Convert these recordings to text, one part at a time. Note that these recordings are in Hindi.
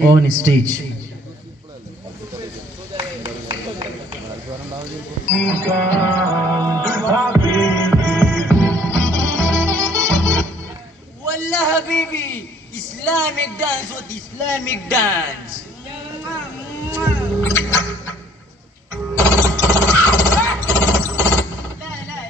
on stage. Wallah habibi, Islamic dance with Islamic dance.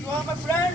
You are my friend?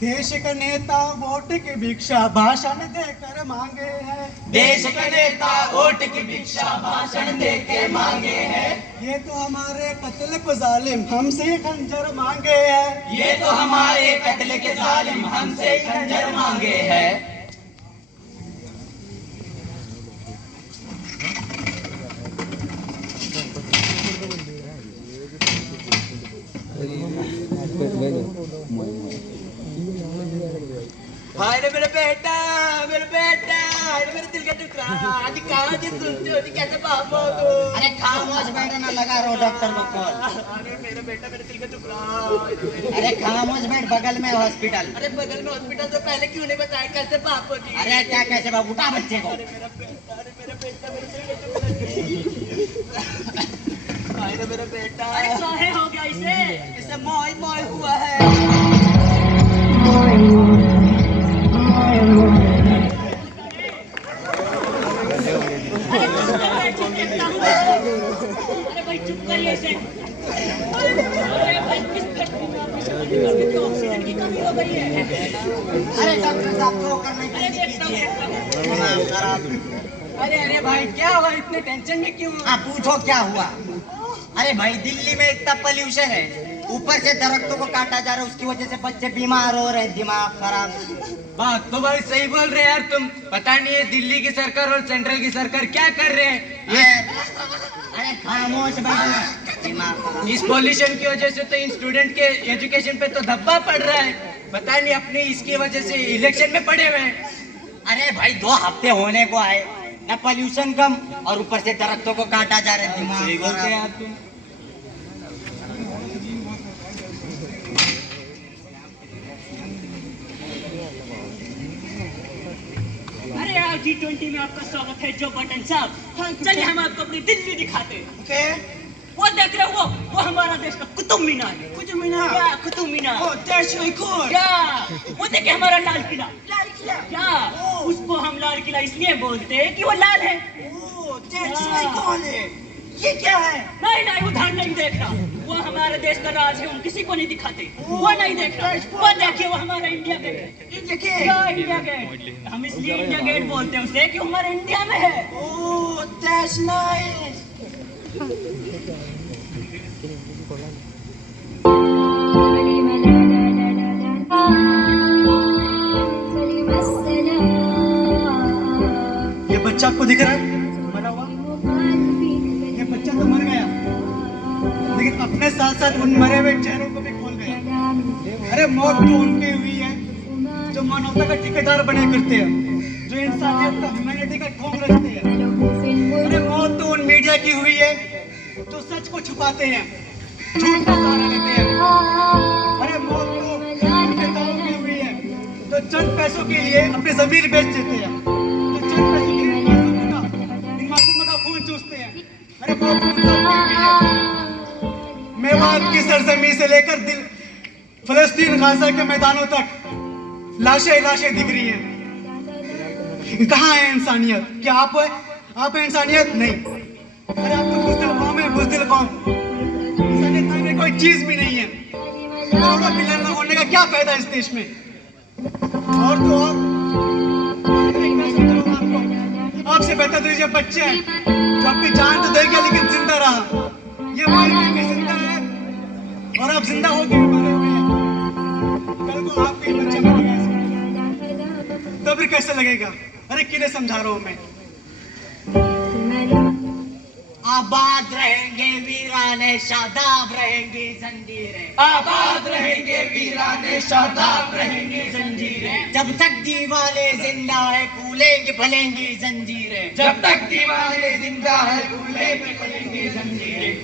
देश के नेता वोट की भिक्षा भाषण देकर मांगे हैं। देश के नेता वोट की भिक्षा भाषण दे के मांगे हैं। ये तो हमारे कत्ल को जालिम हमसे खंजर मांगे हैं। ये तो हमारे कत्ल के जालिम हमसे खंजर मांगे हैं। हाय रे मेरा बेटा, मेरा बेटा, हाय रे मेरे दिल का टुकड़ा, आज कहाँ से सुनते हो जी कैसे बाप हो तो? अरे खामोश बैठो ना, लगा रहो डॉक्टर को कॉल। अरे मेरा बेटा, मेरे दिल का टुकड़ा। अरे खामोश बैठ, बगल में हॉस्पिटल। अरे बगल में हॉस्पिटल से पहले क्यों नहीं बताया कैसे बाप हो जी? अरे क्या कैसे बाबू, उठा बच्चे को। अरे मेरा बेटा, मेरे दिल का टुकड़ा। हाय रे मेरा बेटा। अरे काहे हो गया इसे? इसे मोय मोय हुआ है। अरे भाई चुप करिए इसे। अरे भाई किस फैक्ट्री में ऑक्सीजन की कमी हो गई है? अरे डॉक्टर साहब को करने की कीजिए। दिमाग खराब। अरे भाई क्या हुआ, इतने टेंशन में क्यों? हाँ पूछो क्या हुआ। अरे भाई दिल्ली में इतना पोल्यूशन है, ऊपर से दरख्तों को काटा जा रहा है, उसकी वजह से बच्चे बीमार हो रहे हैं, दिमाग खराब। बात तो भाई सही बोल रहे हैं यार तुम। पता नहीं है दिल्ली की सरकार और सेंट्रल की सरकार क्या कर रहे हैं। अरे खामोश बैठो, दिमाग खराब। इस पॉल्यूशन की वजह से तो इन स्टूडेंट के एजुकेशन पे तो धब्बा पड़ रहा है। पता नहीं अपनी इसकी वजह से इलेक्शन में पड़े हुए हैं। अरे भाई 2 हफ्ते होने को आए, ना पोल्यूशन कम और ऊपर से दरख्तों को काटा जा रहा है, सही दिमाग बोलते हैं खराब। यार तुम। अरे यार G20 में आपका स्वागत है जो बटन साहब। हाँ चलिए हम आपको अपनी दिल्ली दिखाते हैं। वो देख रहे हो, वो हमारा देश का कुतुब मीनार है। कुतुब मीनार? या Qutub Minar. Oh, that's really cool. या वो देखिए हमारा लाल किला। लाल किला? या उसको हम लाल किला इसलिए बोलते हैं कि वो लाल है। Oh, that's really cool. ये क्या है? नहीं नहीं उधर नहीं देखना, वो हमारे देश का राज है, हम किसी को नहीं दिखाते। वो नहीं देखना, वो देखिए वो हमारा India Gate. India Gate? India Gate हम इसलिए इंडिया गेट बोलते हैं उसे कि हमारे इंडिया में है। Oh that's nice. ये बच्चा आपको दिख रहा है मरा हुआ? ये बच्चा तो मर गया, लेकिन अपने साथ साथ उन मरे हुए चेहरों को भी खोल गया। अरे मौत तो उनकी हुई है जो मानवता का ठेकेदार बने करते हैं, जो इंसानियत का, ह्यूमैनिटी का ढोंग रचते हैं। अरे मौत तो उन मीडिया की हुई है जो सच को छुपाते हैं, झूठ का सहारा लेते हैं। अरे मौत तो उन नेताओं की हुई है जो चंद पैसों के लिए अपनी जमीन बेच देते हैं, जो चंद पैसों के लिए इन मासूमों का खून चूसते हैं। अरे मौत तो उन सबकी हुई है। मेवात की सरजमी से लेकर दिल फलस्तीन गाजा के मैदानों तक लाशें लाशें दिख रही हैं। कहाँ है इंसानियत? क्या आप है इंसानियत? नहीं। अरे आप तो बुज़दिल कौम है, बुज़दिल कौम। इंसानियत नाम की कोई चीज भी नहीं है। करोड़ों बिलियन लोग होने का क्या फायदा इस देश में? और तो और आपसे बेहतर तो ये बच्चे हैं जो अपनी जान तो दे गया लेकिन जिंदा रहा। ये वही भी जिंदा है और आप जिंदा होके भी मरे हुए हैं। कल को आपके बच्चे मर गए तो फिर कैसे लगेगा? अरे किन्हें समझा रहा हूँ मैं? आबाद रहेंगे वीराने, शादाब रहेंगी जंजीरें। आबाद रहेंगे वीराने, शादाब रहेंगे जंजीरें। जब तक दीवाने जिंदा है कूलेंगी फलेंगी जंजीरें। जब तक दीवाने जिंदा है कूलेंगे फलेंगी जंजीरें।